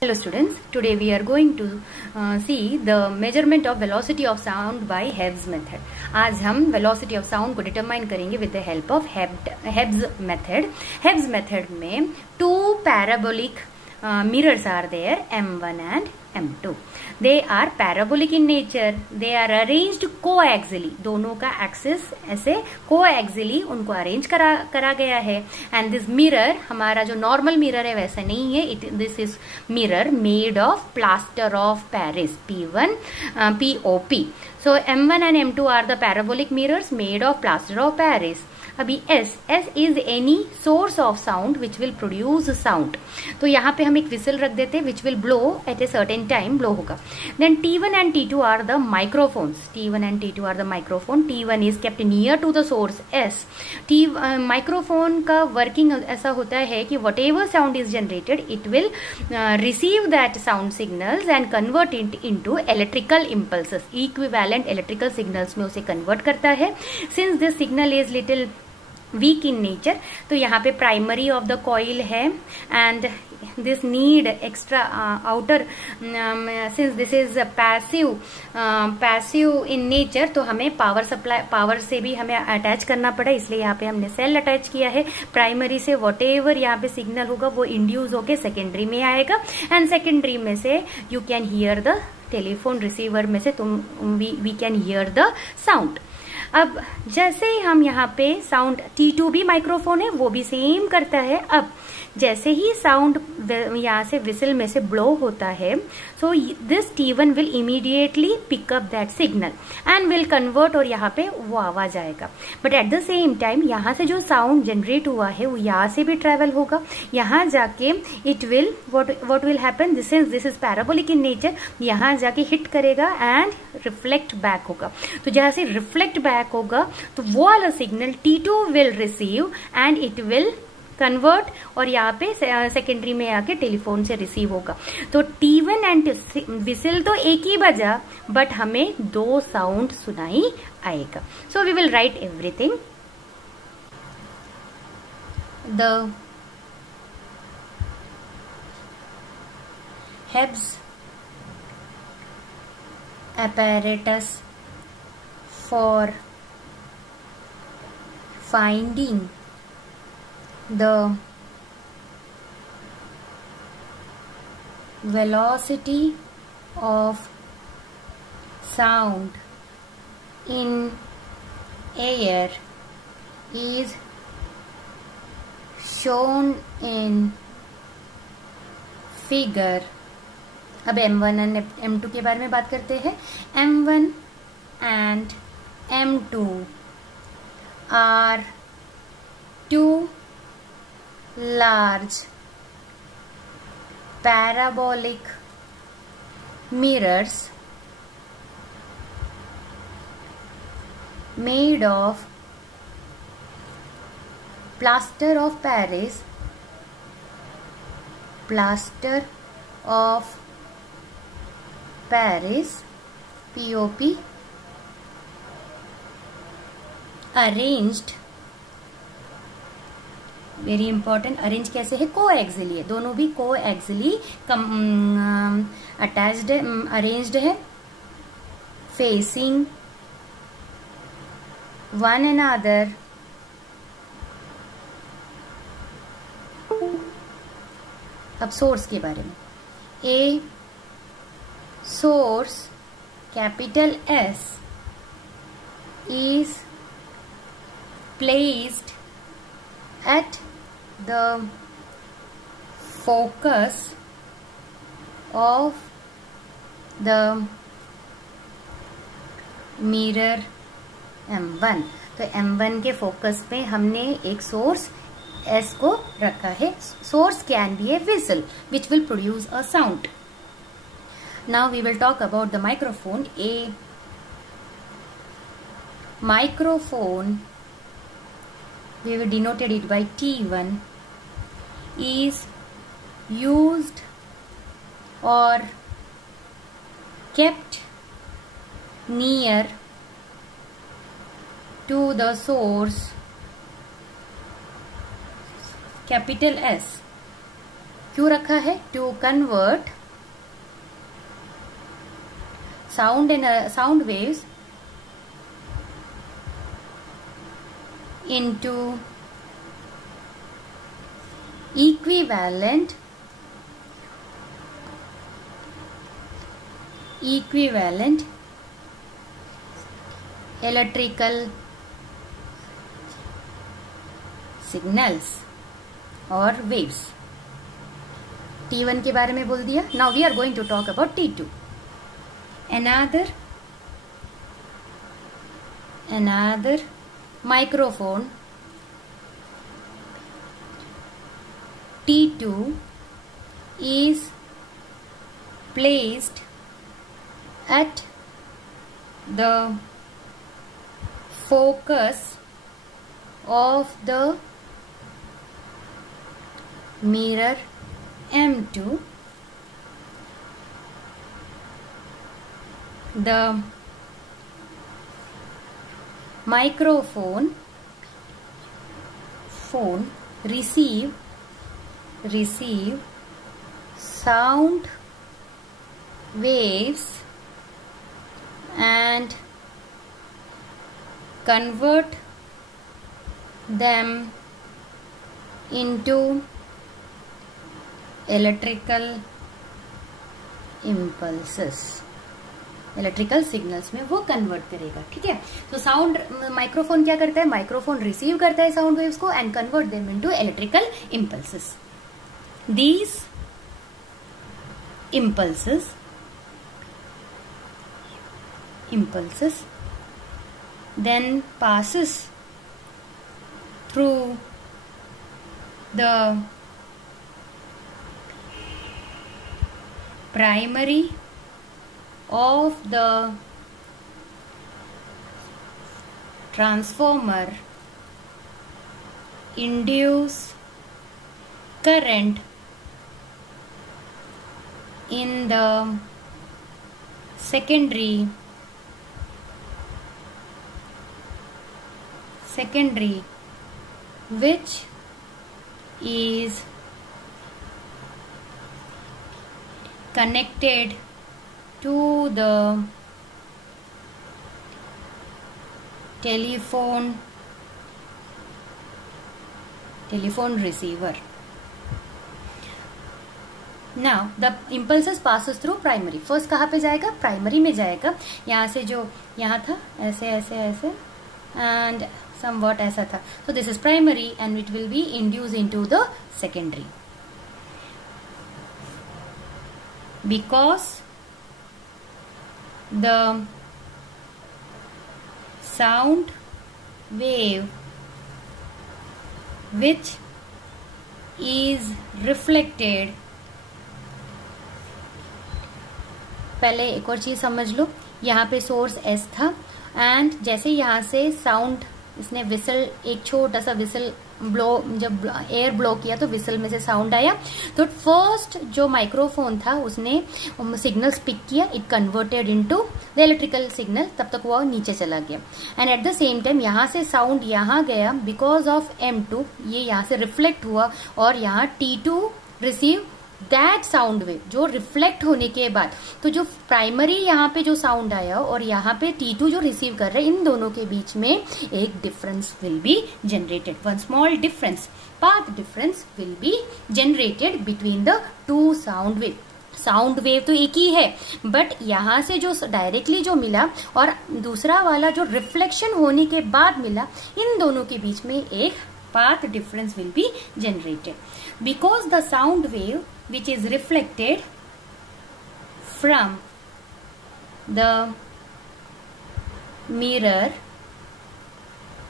Hello students, today we are going to see the measurement of velocity of sound by Hebb's method. आज हम velocity of sound को determine करेंगे with the help of Hebb's method. Hebb's method में two parabolic mirrors are there, M1 and M2. They are parabolic in nature. They are arranged coaxially. दोनों का axis ऐसे coaxially उनको arrange करा गया है. And this mirror हमारा जो normal mirror है वैसा नहीं है. This is mirror made of plaster of Paris, P1, POP. So M1 and M2 are the parabolic mirrors made of plaster of Paris. अभी S is any source of sound which will produce sound. तो यहाँ पे हम एक whistle रख देते हैं which will blow at a certain time, blow होगा. Then T1 and T2 are the microphones. T1 and T2 are the microphone. T1 is kept near to the source S. Microphone का working ऐसा होता है कि whatever sound is generated, it will receive that sound signals and convert it into electrical impulses. Equivalent electrical signals में उसे convert करता है. Since this signal is little weak in nature, तो यहाँ पे primary of the coil है and this need extra outer since this is passive in nature, तो हमें power supply power से भी हमें attach करना पड़ा, इसलिए यहाँ पे हमने cell attach किया है. प्राइमरी से whatever यहाँ पे सिग्नल होगा वो इंड्यूस होके सेकेंडरी में आएगा एंड सेकेंडरी में से you can hear the telephone receiver में से we can hear the sound. अब जैसे ही हम यहाँ पे साउंड T2 भी माइक्रोफोन है वो भी सेम करता है. अब जैसे ही साउंड यहाँ से विसल में से ब्लो होता है, so this T1 will immediately pick up that signal and will convert और यहाँ पे वो आवाज आएगा. But at the same time यहाँ से जो साउंड जनरेट हुआ है वो यहाँ से भी ट्रेवल होगा. यहाँ जाके it will what will happen, this is parabolic in nature, यहाँ जाके हिट करेगा एंड रिफ्लेक्ट बैक होगा. तो जहाँ से रिफ्लेक्ट बैक होगा तो वो वाला signal T2 will receive and it will convert और यहाँ पे सेकेंडरी में आके टेलीफोन से रिसीव होगा. तो T1 एंड विसल तो एक ही बजा बट हमें दो साउंड सुनाई आएगा. So we will write everything. The Hebb's apparatus for finding the velocity of sound in air is shown in figure. अब M1 and M2 के बारे में बात करते हैं. M1 and M2 are two large parabolic mirrors made of plaster of Paris, POP, arranged, very important, arrange कैसे है, कोएक्सिली है, दोनों भी कोएक्सिली अटैच्ड अरेंज्ड है, फेसिंग वन अनदर. अब सोर्स के बारे में. A source capital S is placed at the focus of the mirror M1. तो M1 के फोकस पे हमने एक सोर्स S को रखा है. Source can be A whistle which will produce a sound. Now we will talk about the microphone. A microphone, we have denoted it by T1, is used or kept near to the source capital S क्यों रखा है? To convert sound waves into equivalent electrical signals or waves. T1 के बारे में बोल दिया. Now we are going to talk about T2. Another microphone T2 is placed at the focus of the mirror M2. The microphone receive sound waves and convert them into electrical impulses. Electrical signals में वो convert करेगा. ठीक है. तो sound microphone क्या करता है? Microphone receive करता है साउंड वेव्स को and convert them into electrical impulses. These impulses then passes through the primary of the transformer, induce current in the secondary which is connected to the telephone receiver. Now the impulses passes through primary. First कहाँ पे जाएगा? Primary में जाएगा. यहाँ से जो यहाँ था ऐसे ऐसे ऐसे and somewhat ऐसा था. So this is primary and it will be induced into the secondary. Because the sound wave which is reflected. पहले एक और चीज समझ लो. यहाँ पे सोर्स S था एंड जैसे यहाँ से साउंड इसने विसल, एक छोटा सा विसल ब्लो, जब एयर ब्लो किया तो विसल में से साउंड आया. तो फर्स्ट जो माइक्रोफोन था उसने सिग्नल्स पिक किया, it converted into the electrical signal. तब तक वो नीचे चला गया and eight the same time यहाँ से साउंड यहाँ गया. बिकॉज ऑफ M2 ये यहाँ से रिफ्लेक्ट हुआ और यहाँ T2 receive that sound wave. जो रिफ्लेक्ट होने के बाद तो जो प्राइमरी यहाँ पे जो साउंड आया और यहाँ पे T2 जो रिसीव कर रहे हैं, इन दोनों के बीच में एक difference will be generated. One small difference, path difference will be generated between the two sound wave. Sound wave तो एक ही है बट यहाँ से जो डायरेक्टली जो मिला और दूसरा वाला जो रिफ्लेक्शन होने के बाद मिला, इन दोनों के बीच में एक path difference will be generated. Because the sound wave which is reflected from the mirror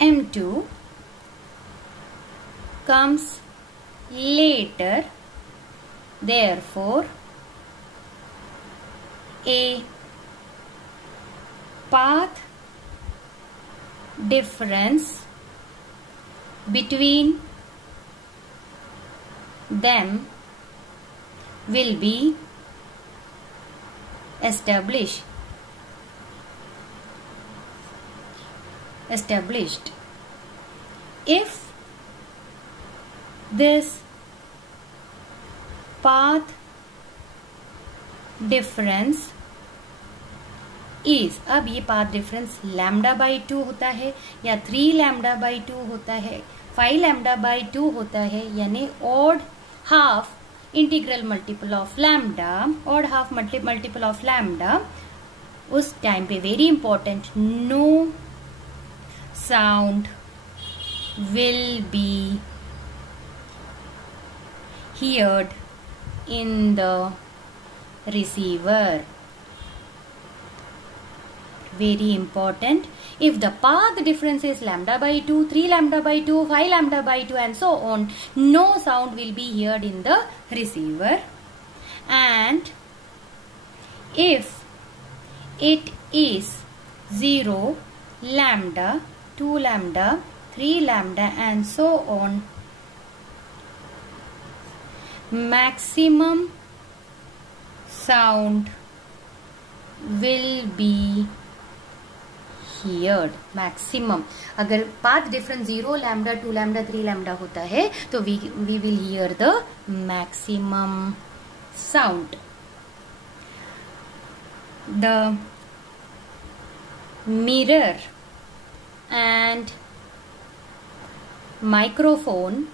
M2 comes later, therefore a path difference between them will be established. If this path difference is, अब ये path difference lambda by 2 होता है या 3 lambda by 2 होता है, 5 lambda by 2 होता है, यानी odd half integral multiple of lambda, odd half multiple of lambda, उस टाइम पे very important, no sound will be heard in the receiver. Very important. If the path difference is lambda by 2, 3 lambda by 2, 5 lambda by 2 and so on, no sound will be heard in the receiver. And if it is 0, lambda, 2 lambda, 3 lambda and so on, maximum sound will be heard. maximum, अगर path difference 0 lambda 2 lambda 3 lambda होता है तो we will hear the maximum sound. The mirror and microphone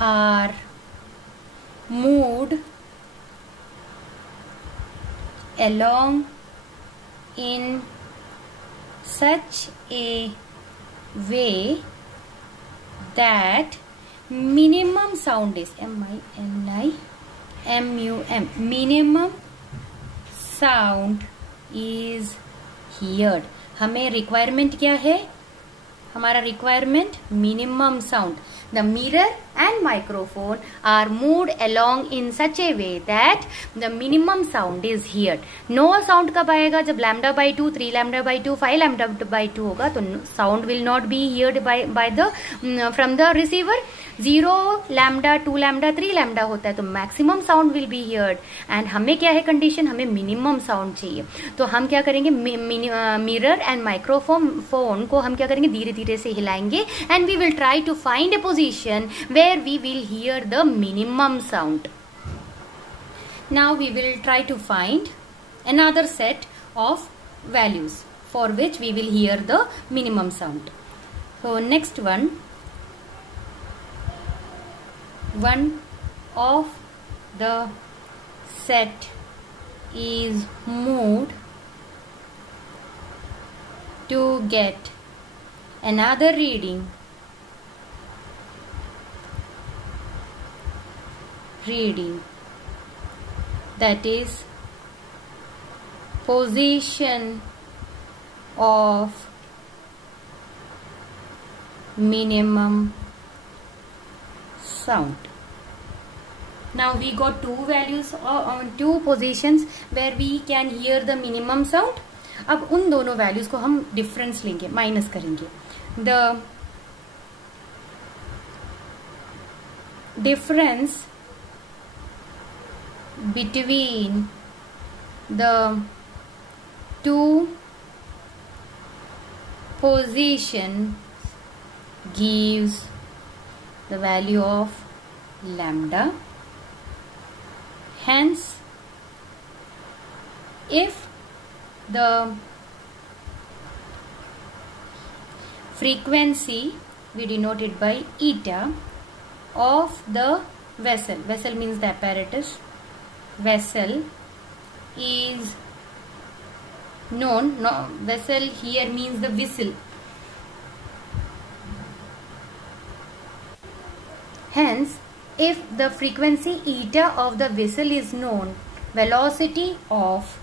are moved along in such a way that minimum sound is minimum sound is heard. हमें requirement क्या है? हमारा requirement minimum sound. The mirror and microphone are moved along in such a way that the minimum sound is heard. No sound कब आएगा? जब lambda by 2, 3 lambda by 2, 5 lambda by 2 होगा तो sound will not be heard by the from the receiver. 0 lambda 2 lambda 3 lambda होता है तो maximum sound will be heard. and हमें क्या है condition? हमें minimum sound चाहिए. तो हम क्या करेंगे? mirror and microphone को हम क्या करेंगे? धीरे धीरे से हिलाएंगे and we will try to find a position where we will hear the minimum sound. Now we will try to find another set of values for which we will hear the minimum sound. So next one of the set is moved to get another reading that is position of minimum sound. Now we got two values on two positions where we can hear the minimum sound. अब उन दोनों values को हम difference लेंगे, minus करेंगे. The difference between the two positions gives the value of lambda. Hence, if the frequency, we denote it by eta, of the vessel means the apparatus, vessel is known. No, vessel here means the whistle. Hence, if the frequency eta of the whistle is known, velocity of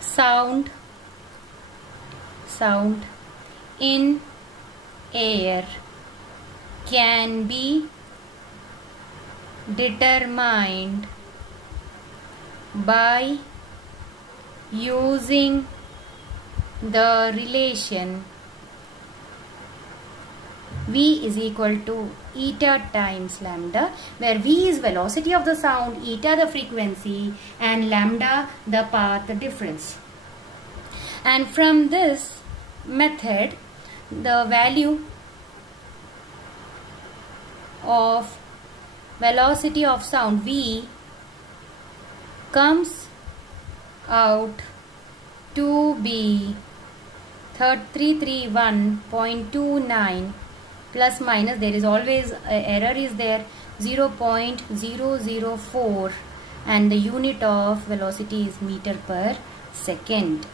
sound in air can be determined by using the relation V is equal to eta times lambda, where V is velocity of the sound, eta the frequency, and lambda the path difference. And from this method, the value of velocity of sound V comes out to be 331.29 plus minus, there is always error is there, 0.004, and the unit of velocity is meter per second.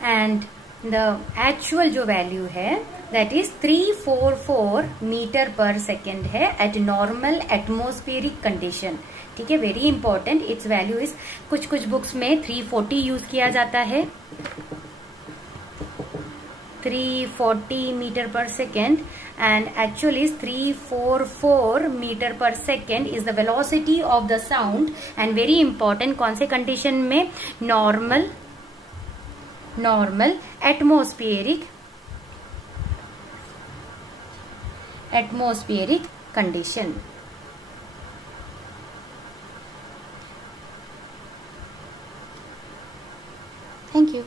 And the actual जो value है that is 344 metre पर second है at normal atmospheric condition. ठीक है, very important. It's value is, कुछ books में 340 use किया जाता है. 340 मीटर पर second and actually is 344 meter per second is the velocity of the sound. and very important, कौन से कंडीशन में? normal atmospheric condition. Thank you.